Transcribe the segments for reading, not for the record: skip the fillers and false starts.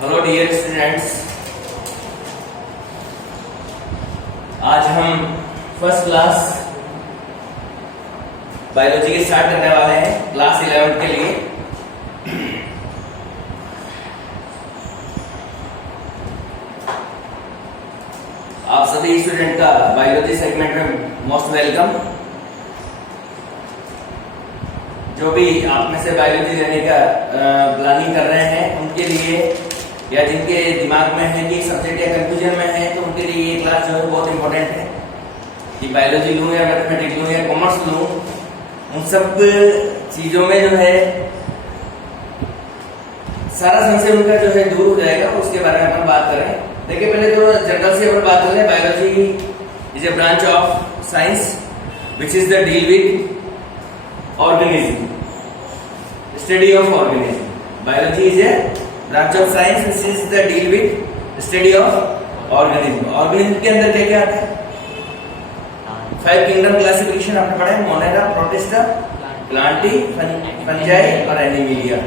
Hello dear students, आज हम first class biology के स्टार्ट करने वाले हैं क्लास 11 के लिए। आप सभी स्टूडेंट का बायोलॉजी सेगमेंट में मोस्ट वेलकम। जो भी आप में से बायोलॉजी लेने का प्लानिंग कर रहे हैं उनके लिए, या जिनके दिमाग में है कि सब्जेक्ट या कंफ्यूजन में है, तो उनके लिए ये क्लास जो है बहुत इंपॉर्टेंट है कि बायोलॉजी लूँ या मैथमेटिक्स लूँ या कॉमर्स लूँ, उन सब चीज़ों में जो है सारा संशय उनका जो है दूर हो जाएगा। उसके बारे में अपन बात करें। देखिए, पहले तो जनरल से अपन बात करें। Biology is a branch of science which is the deal with organism, study of organism. Biology is a branch of science which is the deal with study of organism. Organism के अंदर क्या क्या आता है? 5 kingdom classification आपने पढ़ा है, Monera, protista, Plantae, fungi और एनिमिलिया।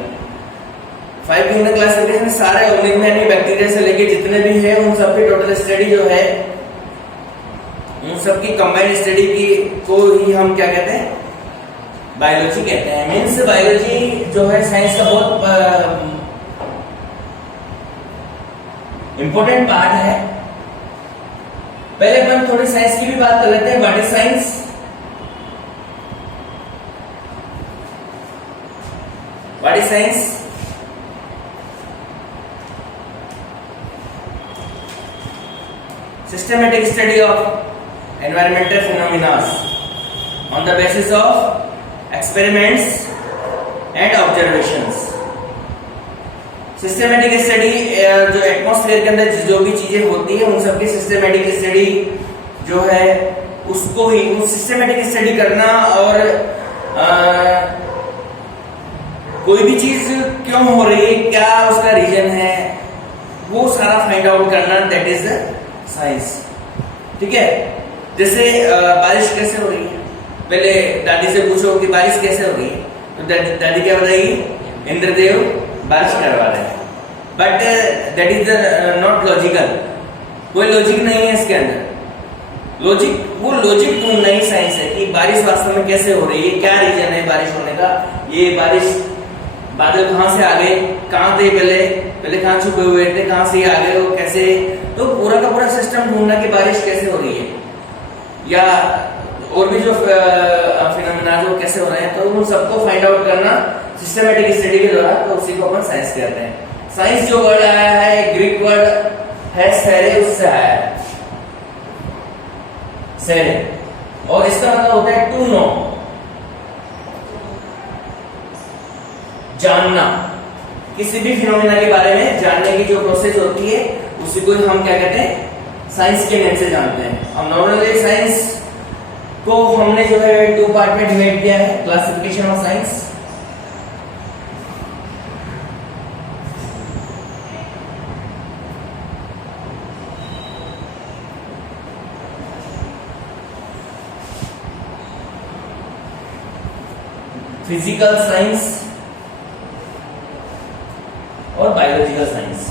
5 kingdom classification में सारे ऑर्गेनिज्म यानी बैक्टीरिया से लेके जितने भी है उन सब की टोटल स्टडी जो है, उन सब की कंबाइंड स्टडी की को ही हम क्या कहते हैं? बायोलॉजी कहते हैं। मीन्स बायोलॉजी जो है साइंस का बहुत इंपॉर्टेंट पार्ट है। पहले अपन थोड़ी साइंस की भी बात कर लेते हैं। What is science? What is science? Systematic study of environmental phenomena on the basis of experiments and observations। Systematic study जो एटमॉस्फेयर के अंदर जो भी चीजें होती है उन सबकी सिस्टमेटिक स्टडी जो है उसको ही उस सिस्टमेटिक स्टडी करना, और कोई भी चीज क्यों हो रही है, क्या उसका रीजन है, वो सारा फाइंड आउट करना, दैट इज साइंस। ठीक है। जैसे बारिश कैसे हो रही है, पहले दादी से पूछो कि बारिश कैसे हो रही है, तो दादी क्या बताएगी? इंद्रदेव बारिश करवा रहे हैं। But that is not logical. कोई लॉजिक नहीं है इसके अंदर। वो लॉजिक ढूंढना ही साइंस है कि बारिश वास्तव में कैसे हो रही है, क्या रीजन है बारिश होने का, ये बारिश बादल कहाँ से आ गए, कहाँ थे पहले कहाँ छुपे हुए थे, कहाँ से आ गए, वो कैसे, तो पूरा का पूरा सिस्टम ढूंढना कि बारिश कैसे हो रही है, या और भी जो फिनोमिना जो कैसे हो रहे हैं, तो उन सबको फाइंड आउट करना सिस्टमैटिक स्टडी के द्वारा, तो उसी को अपन साइंस कहते हैं। साइंस जो वर्ड आया है, ग्रीक वर्ड है सेरे, उससे आया है सेरे, और इसका मतलब होता है टू नो, जानना। किसी भी फिनोमिना के बारे में जानने की जो प्रोसेस होती है उसी को हम क्या कहते हैं? साइंस के नेम से जानते हैं। अब नॉर्मली साइंस को हमने जो है 2 पार्ट में डिवाइड किया है, classification of science. Physical science और biological science.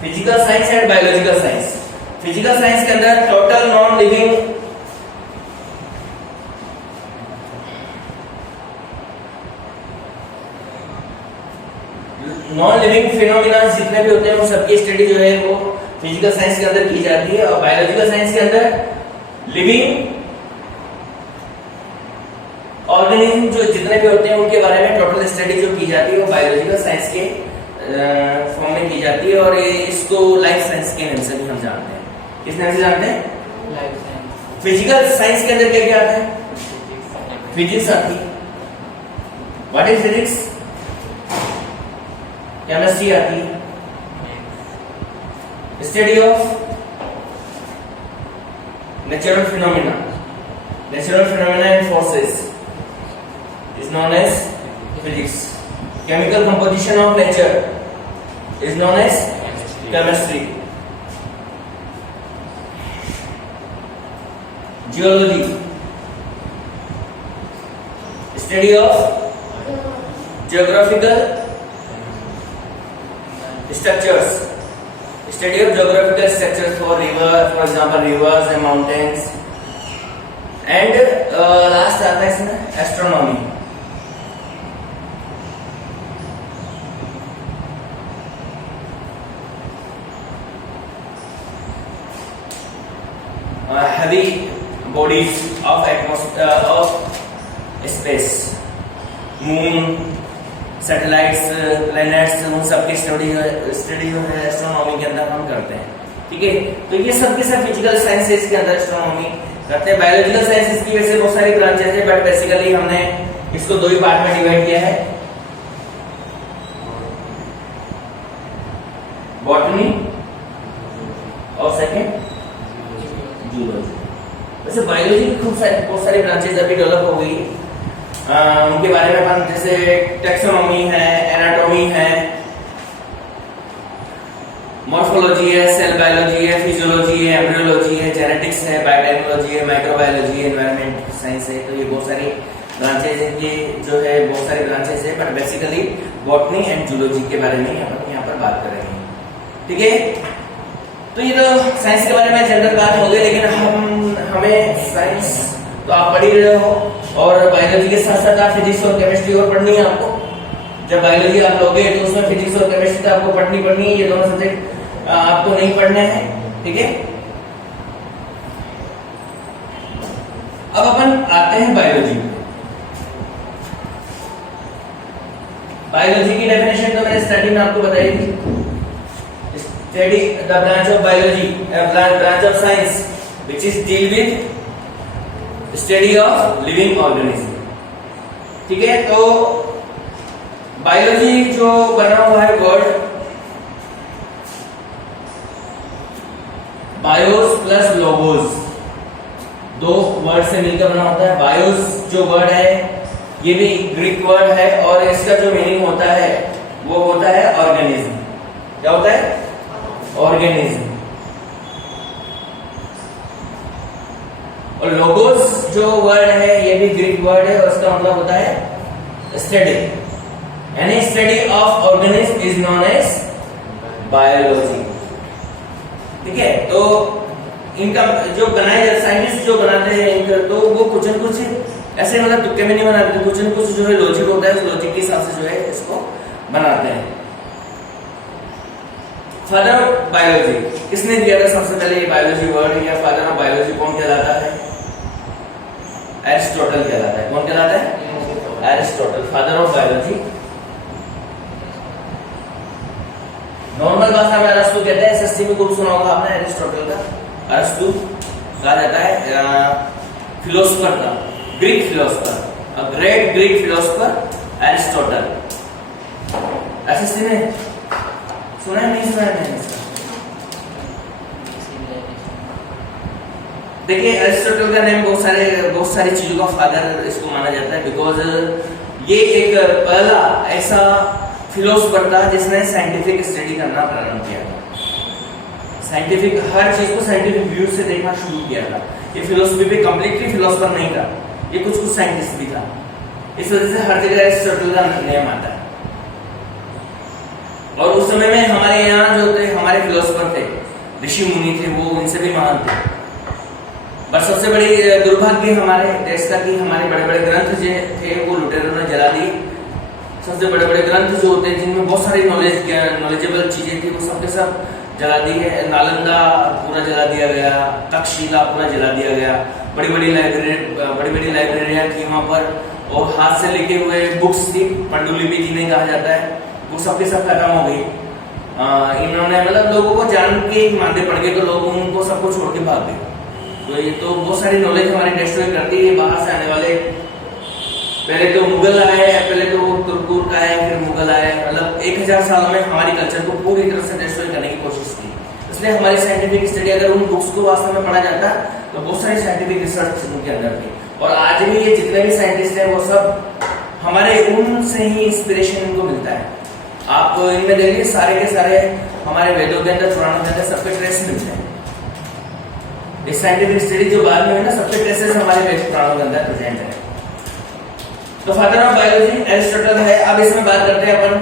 Physical science and biological science. Physical science के अंदर टोटल नॉन लिविंग फिनोमिना जितने भी होते हैं उन सबकी स्टडी जो है वो फिजिकल साइंस के अंदर की जाती है। और बायोलॉजिकल साइंस के अंदर लिविंग ऑर्गेनिज्म जो जितने भी होते हैं उनके बारे में टोटल स्टडी जो की जाती है वो बायोलॉजिकल साइंस के फॉर्म में की जाती है। और इसको लाइफ साइंस के नाम से भी हम जानते हैं। किस नाम से जानते हैं? Life science. फिजिकल साइंस के अंदर क्या क्या आता है? फिजिक्स आती है। What is physics? केमिस्ट्री आती है। Study of natural phenomena and forces is known as physics. Chemical composition of nature is known as chemistry. Geology study of geographical structures, study of geographical structures for example rivers and mountains, and last आता है इसमें astronomy. Heavy bodies of atmosphere of space, moon, satellites, planets, उन सब की study जो है astronomy के अंदर हम करते हैं. ठीक है, तो ये सब के सब फिजिकल साइंसेस के अंदर एस्ट्रोनॉमी करते हैं. बायोलॉजिकल साइंसेस की वैसे बहुत सारी ब्रांचेस है, बट बेसिकली हमने इसको दो ही पार्ट में डिवाइड किया है, बॉटनी और सेकंड जूलॉजी. वैसे बायोलॉजी की बहुत सारी ब्रांचेस अभी डेवलप हो गई. उनके बारे में अपन जैसे टेक्सोनॉमी है, एनाटॉमी है, मॉर्फोलॉजी है, सेल बायोलॉजी है, फिजियोलॉजी है, एम्ब्रियोलॉजी है, जेनेटिक्स है, बायोटेक्नोलॉजी है, माइक्रोबायोलॉजी है, एनवायरनमेंट साइंस है. तो ये बहुत सारी ब्रांचेज है, ये जो है बहुत सारी ब्रांचेज है, but basically botany and zoology के बारे में अपन यहाँ पर बात करेंगे. ठीक है, तो ये तो साइंस के बारे में जनरल बात हो गई, लेकिन हमें साइंस तो आप पढ़ ही रहे हो, और बायोलॉजी के साथ साथ आप फिजिक्स और केमिस्ट्री और पढ़नी है आपको. जब बायोलॉजी आप लोगे तो उसमें फिजिक्स और केमिस्ट्री तो आपको पढ़नी है, ये दोनों सब्जेक्ट आपको नहीं पढ़ने हैं. ठीक है, अब अपन आते हैं बायोलॉजी. बायोलॉजी की डेफिनेशन तो मैंने स्टार्टिंग में आपको बताई थी. Study the branch of biology, branch of science which is deal with study of living organism. ठीक है, तो बायोलॉजी जो बना हुआ है वर्ड बायोस प्लस लोगोस, दो वर्ड से मिलकर बना होता है. बायोस जो वर्ड है ये भी ग्रीक वर्ड है, और इसका जो मीनिंग होता है वो होता है ऑर्गेनिज्म. क्या होता है? ऑर्गेनिज्म. और लोगोस जो वर्ड है ये भी ग्रीक वर्ड है, और इसका मतलब होता है study. Any study of organism is known as biology. ठीक है, तो इनका जो बनाए जाते साइंटिस्ट जो बनाते हैं इनका, तो वो कुछ न कुछ ऐसे मतलब तुक्के में नहीं बनाते, कुछ न कुछ जो है लॉजिक होता है, उस लॉजिक के हिसाब से जो है इसको बनाते हैं. फादर ऑफ बायोलॉजी किसने दिया था सबसे पहले ये बायोलॉजी वर्ड, या फादर ऑफ बायोलॉजी कौन कहलाता है? एरिस्टोटल कहलाता है. कौन कहलाता है? Aristotle, father of biology. Normal भाषा में अरस्तु कहते हैं, एसएससी में कुछ सुना होगा आपने एरिस्टोटल का. अरस्तु कहा जाता है फिलोसोफर का, Greek philosopher, a great Greek philosopher Aristotle. SSC में सुना है नहीं सुना है? नहीं. देखिए एरिस्टोटल का नेम बहुत सारी चीजों का फादर इसको माना जाता है, बिकॉज ये एक पहला ऐसा फिलोसोफर था जिसने साइंटिफिक स्टडी करना प्रारंभ किया था. साइंटिफिक हर चीज को साइंटिफिक व्यू से देखना शुरू किया था. ये फिलोसफी पे कंप्लीटली फिलोसोफर नहीं था, ये कुछ साइंटिस्ट भी था. इस वजह से हर जगह एरिस्टोटल का नेम आता है. और उस समय में हमारे यहाँ जो थे हमारे फिलोसोफर थे, ऋषि मुनि थे, वो इनसे भी महान थे. बस सबसे बड़ी दुर्भाग्य हमारे देश का कि हमारे बड़े बड़े ग्रंथ जो थे वो लुटेरों ने जला दिए. सबसे बड़े बड़े ग्रंथ जो होते हैं जिनमें बहुत सारी नॉलेजेबल चीजें थी वो सब के सब जला दी है. नालंदा पूरा जला दिया गया, तक्षशिला पूरा जला दिया गया. बड़ी बड़ी लाइब्रेरियां थी वहां पर, और हाथ से लिखे हुए बुक्स थी, पांडुलिपि जिन्हें कहा जाता है, वो सबके सब खत्म हो गई. इन्होंने मतलब लोगों को जान के मानते पड़ गए, तो लोग उनको सबको छोड़ के भाग गए. तो ये तो बहुत सारी नॉलेज हमारी डिस्ट्रॉय करती है. बाहर से आने वाले, पहले तो मुगल आए, पहले तो तुर्क आए, फिर मुगल आए, मतलब 1000 सालों में हमारी कल्चर को पूरी तरह से डिस्ट्रॉय करने की कोशिश की. इसलिए हमारी साइंटिफिक स्टडी अगर उन बुक्स को वास्तव में पढ़ा जाता तो बहुत सारी साइंटिफिक रिसर्च उनके अंदर थी. और आज भी ये जितने भी साइंटिस्ट हैं वो सब हमारे उनसे ही इंस्पिरेशन इनको मिलता है. आप इनमें देखिए सारे के सारे हमारे वेदों के अंदर, पुराणों के अंदर सबके ट्रेस मिलते हैं. इस साइंटिफिक स्टडी जो बाद में है ना, सबके ट्रेसेस हमारे वेद पुराणों के अंदर प्रेजेंट है. तो फादर ऑफ बायोलॉजी एरिस्टोटल है। अब इसमें बात करते हैं अपन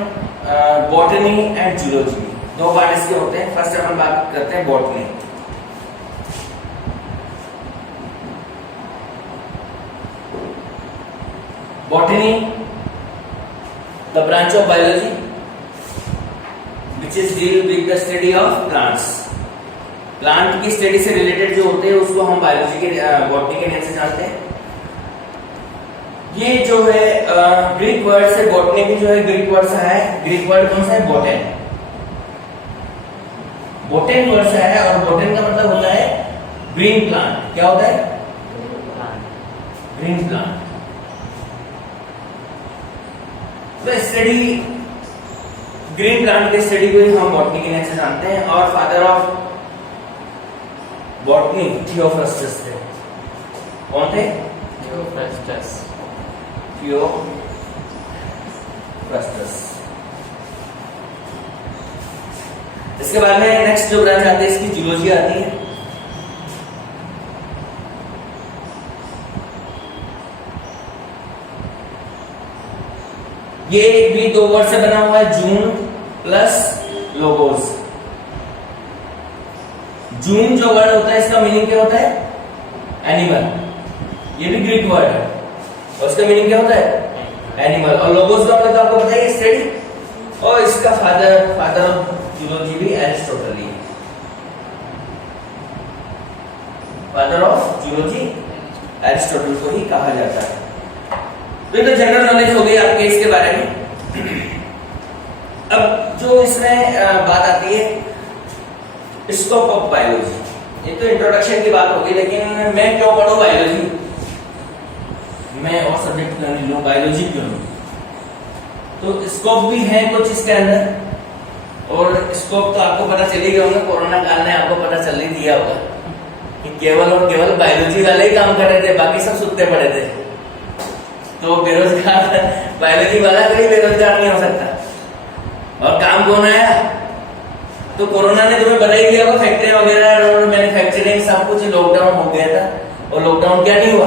बॉटनी एंड जूलॉजी। दो पार्ट इसके होते हैं। फर्स्ट अपन बात करते हैं botany. Botany the branch of biology which is deal with the study of plants. Plant की स्टडी से रिलेटेड जो होते हैं उसको हम बायोलॉजी के बॉटनी के नाम से जानते हैं। ये जो है ग्रीक वर्ड से बॉटनी की जो है ग्रीक वर्ड से है। ग्रीक वर्ड कौन सा है? बोटेन। बोटेन वर्ड से है और बोटेन का मतलब होता है ग्रीन प्लांट। क्या होता है? Green plant. तो स्टडी ग्रीन प्लांट की स्टडी को ही हम बॉटनी के नाम से जानते हैं। और फादर ऑफ बॉटनी थियोफ्रस्टस थे। कौन थे? थियोफ्रस्टस। इसके बाद में नेक्स्ट जो ब्रांच आती है इसकी जूलॉजी आती है। ये भी दो वर्ड से बना हुआ है, जून प्लस लोगोस। जून जो वर्ड होता है इसका मीनिंग क्या होता है? एनिमल। ये भी ग्रीक वर्ड है और इसका मीनिंग क्या होता है? एनिमल। और लोगोस का मतलब आपको पता है स्टडी। और इसका फादर ऑफ जूलॉजी भी एरिस्टोटल ही है। फादर ऑफ जूलॉजी एरिस्टोटल को ही कहा जाता है। तो ये तो जनरल नॉलेज हो गई आपके इसके बारे में। अब जो इसमें बात आती है स्कोप ऑफ बायोलॉजी। ये तो इंट्रोडक्शन की बात होगी, लेकिन मैं क्यों पढ़ूं बायोलॉजी? मैं और सब्जेक्ट क्यों नहीं लूं, बायोलॉजी क्यों लूं? तो स्कोप भी है कुछ इसके अंदर। और स्कोप तो आपको पता चल ही गया होगा, कोरोना काल ने आपको पता चल ही दिया होगा कि केवल और केवल बायोलॉजी वाले ही काम कर रहे थे, बाकी सब सुत्ते पड़े थे। तो बेरोजगार बायोलॉजी वाला कोई बेरोजगार नहीं हो सकता। और काम कौन आया? तो कोरोना ने तुम्हें बता ही दिया होगा, फैक्ट्री वगैरह, रोड मैन्युफैक्चरिंग सब कुछ लॉकडाउन हो गया था। और लॉकडाउन क्या नहीं हुआ?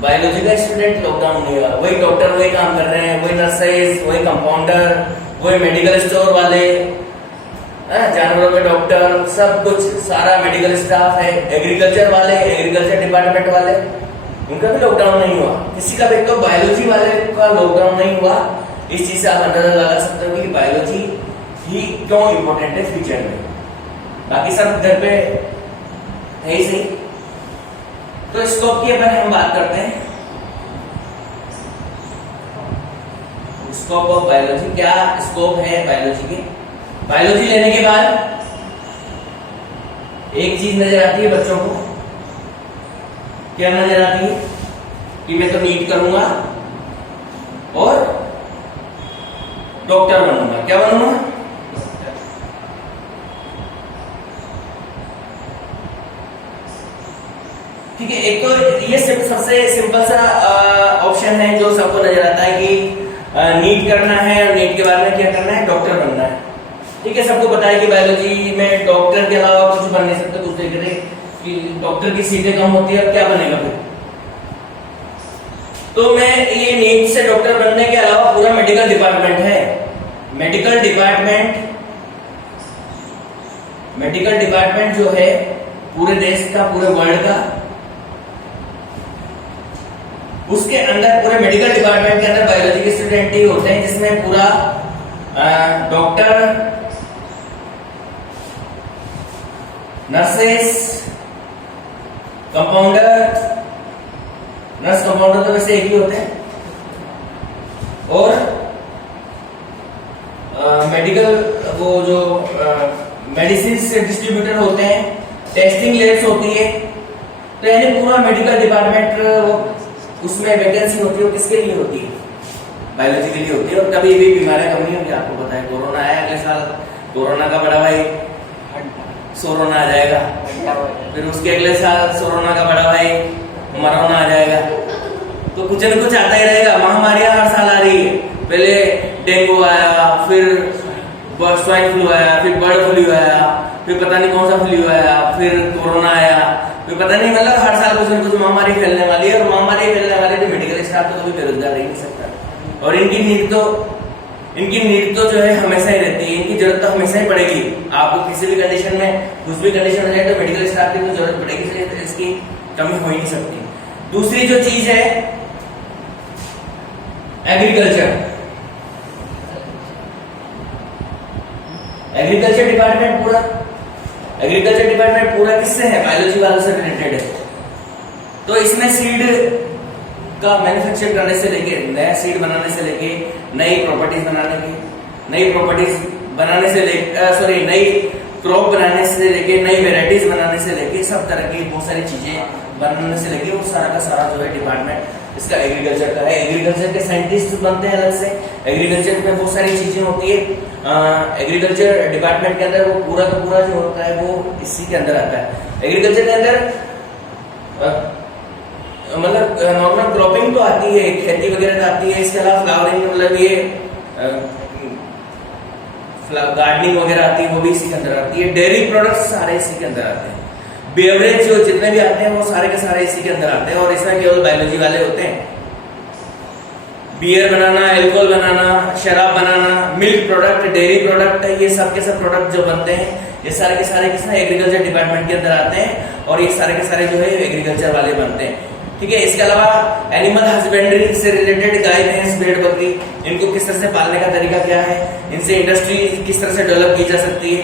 बायोलॉजी का स्टूडेंट लॉकडाउन नहीं हुआ। वही डॉक्टर वही काम कर रहे हैं, वही नर्सेस, वही कंपाउंडर, वही मेडिकल स्टोर वाले, जानवरों के डॉक्टर, सब कुछ सारा मेडिकल स्टाफ है। एग्रीकल्चर वाले, एग्रीकल्चर डिपार्टमेंट वाले, उनका भी लॉकडाउन नहीं हुआ। किसी का भी तो बायोलॉजी वाले का लॉकडाउन नहीं हुआ। इस चीज से आप अंदाजा लगा सकते हो कि बायोलॉजी ही क्यों इंपॉर्टेंट है फ्यूचर में। बाकी सब घर पे है ही सही। तो स्कोप की अपन हम बात करते हैं। स्कोप ऑफ बायोलॉजी, क्या स्कोप है बायोलॉजी के? बायोलॉजी लेने के बाद एक चीज नजर आती है बच्चों को। क्या नजर आती है? कि मैं तो नीट करूंगा और डॉक्टर बनूंगा। क्या बनूंगा? ठीक है। एक तो ये सबसे सिंपल सा ऑप्शन है जो सबको नजर आता है कि नीट करना है और नीट के बाद में क्या करना है? डॉक्टर बनना है। ठीक है, सबको पता है कि बायोलॉजी में डॉक्टर के अलावा कुछ बन नहीं सकते। कुछ देख रहे कि डॉक्टर की सीटें कम होती है, अब क्या बनेगा फिर? तो मैं ये नीट से डॉक्टर बनने के अलावा पूरा मेडिकल डिपार्टमेंट है। मेडिकल डिपार्टमेंट जो है पूरे देश का, पूरे वर्ल्ड का, उसके अंदर पूरे मेडिकल डिपार्टमेंट के अंदर बायोलॉजी के स्टूडेंट ही होते हैं, जिसमें पूरा doctor, nurses, compounder, nurse compounder तो वैसे एक ही होते हैं, और मेडिकल वो जो मेडिसिन से डिस्ट्रीब्यूटर होते हैं, टेस्टिंग लैब्स होती है। तो यानी पूरा मेडिकल डिपार्टमेंट उसमें वैकेंसी होती है। किसके लिए होती है? बायोलॉजी के लिए होती है। और कभी भी बीमारियां कम नहीं होगी। आपको पता है कोरोना आया, अगले साल कोरोना का बड़ा भाई सोरोना आ जाएगा, फिर उसके अगले साल सोरोना का बड़ा भाई मरोना आ जाएगा। तो कुछ न कुछ आता ही रहेगा। महामारियां हर साल आ रही है। पहले डेंगू आया, फिर स्वाइन फ्लू आया, फिर बर्ड फ्लू आया, फिर पता नहीं कौन सा फ्लू आया, फिर कोरोना आया, कोई पता नहीं, मतलब हर साल कुछ न कुछ महामारी फैलने वाली है, और महामारी फैलने वाली तो मेडिकल स्टाफ तो कभी बेरोजगार रह नहीं सकता। और इनकी नीड तो जो है हमेशा ही रहती है, इनकी जरूरत तो हमेशा ही पड़ेगी। आपको किसी भी कंडीशन में, कुछ भी कंडीशन हो जाए तो मेडिकल स्टाफ की तो जरूरत पड़ेगी, तो इसकी कमी हो ही नहीं सकती। दूसरी जो चीज है एग्रीकल्चर डिपार्टमेंट पूरा किससे है? बायोलॉजी वालों से रिलेटेड है। तो इसमें सीड का मैन्युफैक्चर करने से लेके, नया सीड बनाने से लेके, नई क्रॉप बनाने से लेके, नई वेराइटीज बनाने से लेके, सब तरह की बहुत सारी चीजें बनाने से लेके, वो सारा का सारा जो है डिपार्टमेंट इसका एग्रीकल्चर का है। एग्रीकल्चर के साइंटिस्ट बनते हैं अलग से, एग्रीकल्चर में बहुत सारी चीजें होती है। एग्रीकल्चर डिपार्टमेंट के अंदर वो पूरा का पूरा जो होता है वो इसी के अंदर आता है। एग्रीकल्चर के अंदर मतलब नॉर्मल क्रॉपिंग तो आती है, खेती वगैरह तो आती है, इसके अलावा फ्लावरिंग, मतलब ये गार्डनिंग वगैरह आती है, वो भी इसी के अंदर आती है। डेयरी प्रोडक्ट्स सारे इसी के अंदर आते हैं। बेवरेज जो जितने भी आते हैं वो सारे के सारे इसी के अंदर आते हैं, और इसमें केवल बायोलॉजी वाले होते हैं। बियर बनाना, अल्कोहल बनाना, शराब बनाना, मिल्क प्रोडक्ट, डेयरी प्रोडक्ट, ये सब के सब प्रोडक्ट जो बनते हैं ये सारे के सारे किसमें? एग्रीकल्चर डिपार्टमेंट के अंदर आते हैं, और ये सारे के सारे जो है एग्रीकल्चर वाले बनते हैं। ठीक है। इसके अलावा एनिमल हस्बेंड्री से रिलेटेड, गाय भैंस भेड़ बकरी, इनको किस तरह से पालने का तरीका क्या है, इनसे इंडस्ट्री किस तरह से डेवलप की जा सकती है,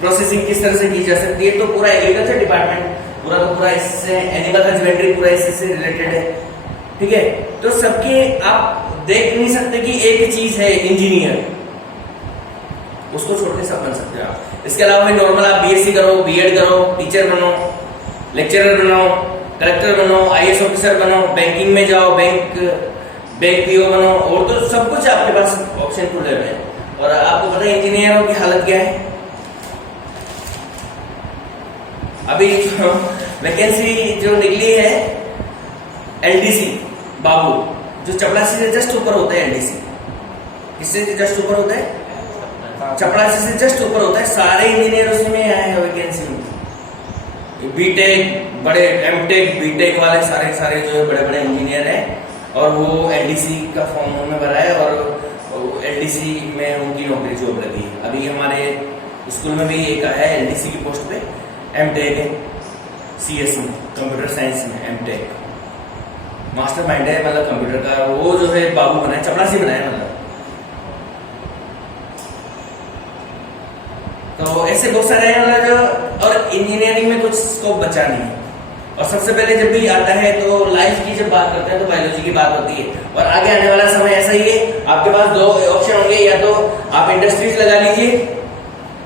प्रोसेसिंग किस तरह से की जा सकती है, तो पूरा एग्रीकल्चर डिपार्टमेंट पूरा का पूरा इससे, एनिमल हस्बेंड्री पूरा इससे रिलेटेड है। ठीक है। तो सबके आप देख नहीं सकते कि एक चीज है इंजीनियर, उसको छोड़ के सब बन सकते हो आप। इसके अलावा नॉर्मल आप बीएससी करो, बीएड करो, टीचर बनो, लेक्चरर बनो, कलेक्टर बनो, आईएएस ऑफिसर बनो, बैंकिंग में जाओ, बैंक पीओ बनो, और तो सब कुछ आपके पास ऑप्शन खुले हुए हैं। और आपको पता है इंजीनियरों की हालत क्या है? अभी वैकेंसी जो निकली है एलडीसी बाबू, जो चपरासी से जस्ट ऊपर होता है। एलडीसी किससे जस्ट ऊपर होता है? चपरासी से जस्ट ऊपर होता है। सारे इंजीनियर उसी में आए हैं वैकेंसी में। बीटेक, बड़े एमटेक, बीटेक वाले सारे जो है बड़े बड़े इंजीनियर हैं, और वो एलडीसी का फॉर्म उन्होंने भरा है, और एलडीसी में उनकी नौकरी जॉब लगी है। अभी हमारे स्कूल में भी एक आया है एलडीसी की पोस्ट पे, एमटेक है, सीएस में, कंप्यूटर साइंस में एमटेक, मास्टर माइंड है, मतलब कंप्यूटर का। वो जो है बाबू बना है, चपरासी बना है मतलब। तो ऐसे बहुत सारे हैं मतलब। और इंजीनियरिंग में कुछ स्कोप बचा नहीं है। और सबसे पहले जब भी आता है तो लाइफ की जब बात करते हैं तो बायोलॉजी की बात होती है। और आगे आने वाला समय ऐसा ही है, आपके पास दो ऑप्शन होंगे, या तो आप इंडस्ट्रीज लगा लीजिए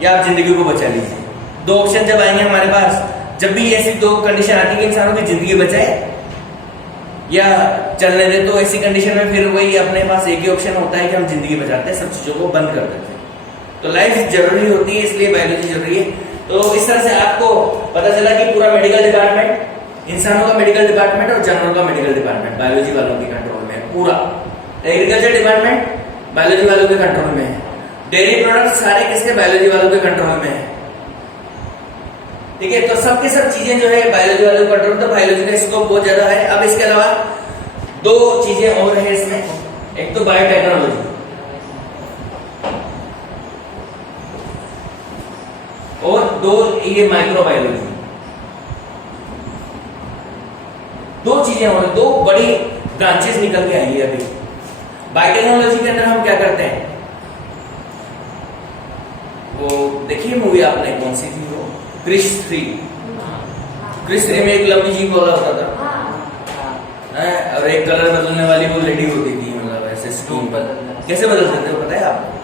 या आप जिंदगी को बचा लीजिए। दो ऑप्शन जब आएंगे हमारे पास, जब भी ऐसी दो कंडीशन आती है कि इंसानों की जिंदगी बचाए या चलने दे, तो ऐसी कंडीशन में फिर वही अपने पास एक ही ऑप्शन होता है कि हम जिंदगी बचाते हैं, सब चीजों को बंद कर देते हैं। तो लाइफ जरूरी होती है, इसलिए बायोलॉजी जरूरी है। तो इस तरह से आपको पता चला कि पूरा मेडिकल डिपार्टमेंट, इंसानों का मेडिकल डिपार्टमेंट और जानवरों का मेडिकल डिपार्टमेंट बायोलॉजी वालों के कंट्रोल में है पूरा। एग्रीकल्चर डिपार्टमेंट बायोलॉजी वालों के कंट्रोल में है। डेयरी प्रोडक्ट सारे किसके? बायोलॉजी वालों के कंट्रोल में है। ठीक है। तो सबके सब चीजें जो है बायोलॉजी वालों के कंट्रोल, तो बायोलॉजी का स्कोप बहुत ज्यादा है। अब इसके अलावा दो चीजें और है इसमें, एक तो बायोटेक्नोलॉजी और दो ये माइक्रोबायोलॉजी। दो चीजें और, दो बड़ी ब्रांचेस निकल के आई है अभी। बायोटेक्नोलॉजी के अंदर हम क्या करते हैं, वो देखिए मूवी आपने कौन सी थी, वो क्रिश 3। क्रिश 3 में एक लंबी जीप वाला होता था, और एक कलर बदलने वाली वो लेडी होती थी, मतलब ऐसे स्टूम पर कैसे बदलते थे पता है आपको?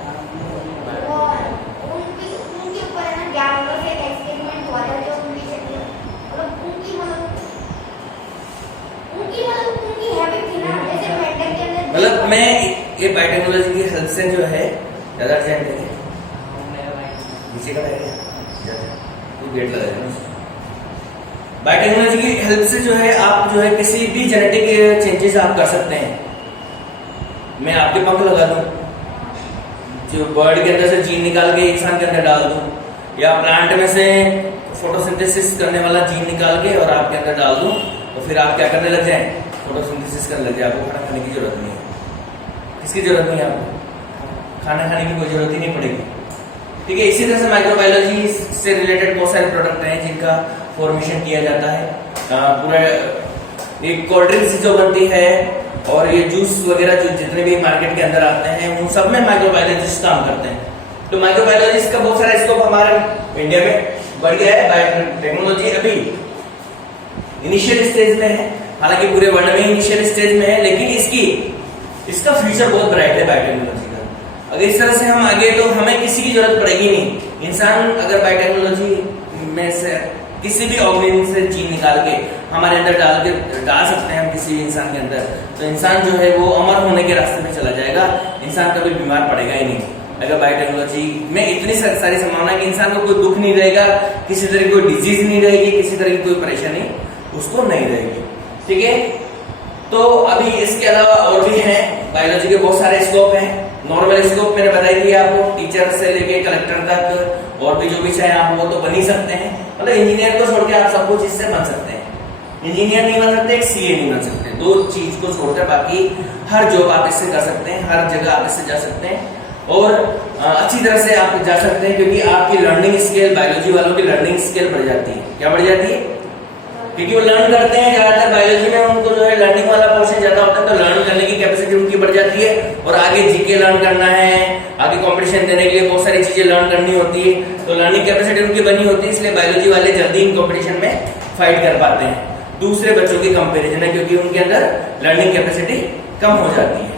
मतलब मैं ये बायोटेक्नोलॉजी की हेल्प से जो है ज्यादा अर्जेंट है, नीचे का गेट लगाया। बायोटेक्नोलॉजी की हेल्प से जो है आप जो है किसी भी जेनेटिक चेंजेस आप कर सकते हैं। मैं आपके पंख लगा दूं, जो बर्ड के अंदर से जीन निकाल के इंसान के अंदर डाल दूं, या प्लांट में से फोटोसिंथेसिस करने वाला जीन निकाल के और आपके अंदर डाल दूं तो फिर आप क्या करने लग जाएं, फोटोसिंथेसिस करने लग जाए, आपको खाना खाने की जरूरत नहीं है। किसकी जरूरत नहीं है आपको, खाना खाने की कोई जरूरत ही नहीं पड़ेगी। ठीक है, इसी तरह से माइक्रोबायोलॉजी से रिलेटेड बहुत सारे प्रोडक्ट हैं जिनका फॉर्मेशन किया जाता है। पूरा एक कोल्ड ड्रिंक्स जो बनती है और ये जूस वगैरह जो जितने भी मार्केट के अंदर आते हैं उन सब में माइक्रोबायोलॉजिस्ट काम करते हैं। तो माइक्रोबायोलॉजिस्ट का बहुत सारा स्कोप हमारे इंडिया में बढ़ गया है। बायोटेक्नोलॉजी अभी इनिशियल स्टेज में है, हालांकि पूरे वर्ल्ड में इनिशियल स्टेज में है, लेकिन इसका फ्यूचर बहुत ब्राइट है बायोटेक्नोलॉजी का। अगर इस तरह से हम आगे तो हमें किसी की जरूरत पड़ेगी नहीं। इंसान अगर बायोटेक्नोलॉजी में से किसी भी ऑर्गेनिज्म से जीन निकाल के हमारे अंदर डाल सकते हैं हम किसी भी इंसान के अंदर, तो इंसान जो है वो अमर होने के रास्ते में चला जाएगा। इंसान कभी बीमार पड़ेगा ही नहीं। अगर बायोटेक्नोलॉजी में इतनी सारी संभावना है कि इंसान को कोई दुख नहीं रहेगा, किसी तरह की कोई डिजीज नहीं रहेगी, किसी तरह की कोई परेशानी उसको नहीं रहेगी। ठीक है, तो अभी इसके अलावा और भी हैं बायोलॉजी के बहुत सारे स्कोप हैं। नॉर्मल स्कोप मैंने बताई थी आपको, टीचर से लेके कलेक्टर तक और भी जो भी चाहे आप वो तो बन ही सकते हैं। मतलब इंजीनियर को छोड़ के आप सब कुछ इससे बन सकते हैं। इंजीनियर नहीं बन सकते, एक सीए नहीं बन सकते, दो चीज को छोड़कर बाकी हर जॉब आप इससे कर सकते हैं, हर जगह आप इससे जा सकते हैं और अच्छी तरह से आप जा सकते हैं, क्योंकि आपकी लर्निंग स्किल, बायोलॉजी वालों की लर्निंग स्किल बढ़ जाती है। क्या बढ़ जाती है? क्योंकि वो लर्न करते हैं ज्यादातर बायोलॉजी में, उनको जो है लर्निंग वाला पोर्शन ज्यादा होता है, तो लर्न करने की कैपेसिटी उनकी बढ़ जाती है। और आगे जीके लर्न करना है, आगे कंपटीशन देने के लिए बहुत सारी चीजें लर्न करनी होती है, तो लर्निंग कैपेसिटी उनकी बनी होती है। इसलिए बायोलॉजी वाले जल्दी इन कंपटीशन में फाइट कर पाते हैं दूसरे बच्चों के कंपेरिजन में, क्योंकि उनके अंदर लर्निंग कैपेसिटी कम हो जाती है।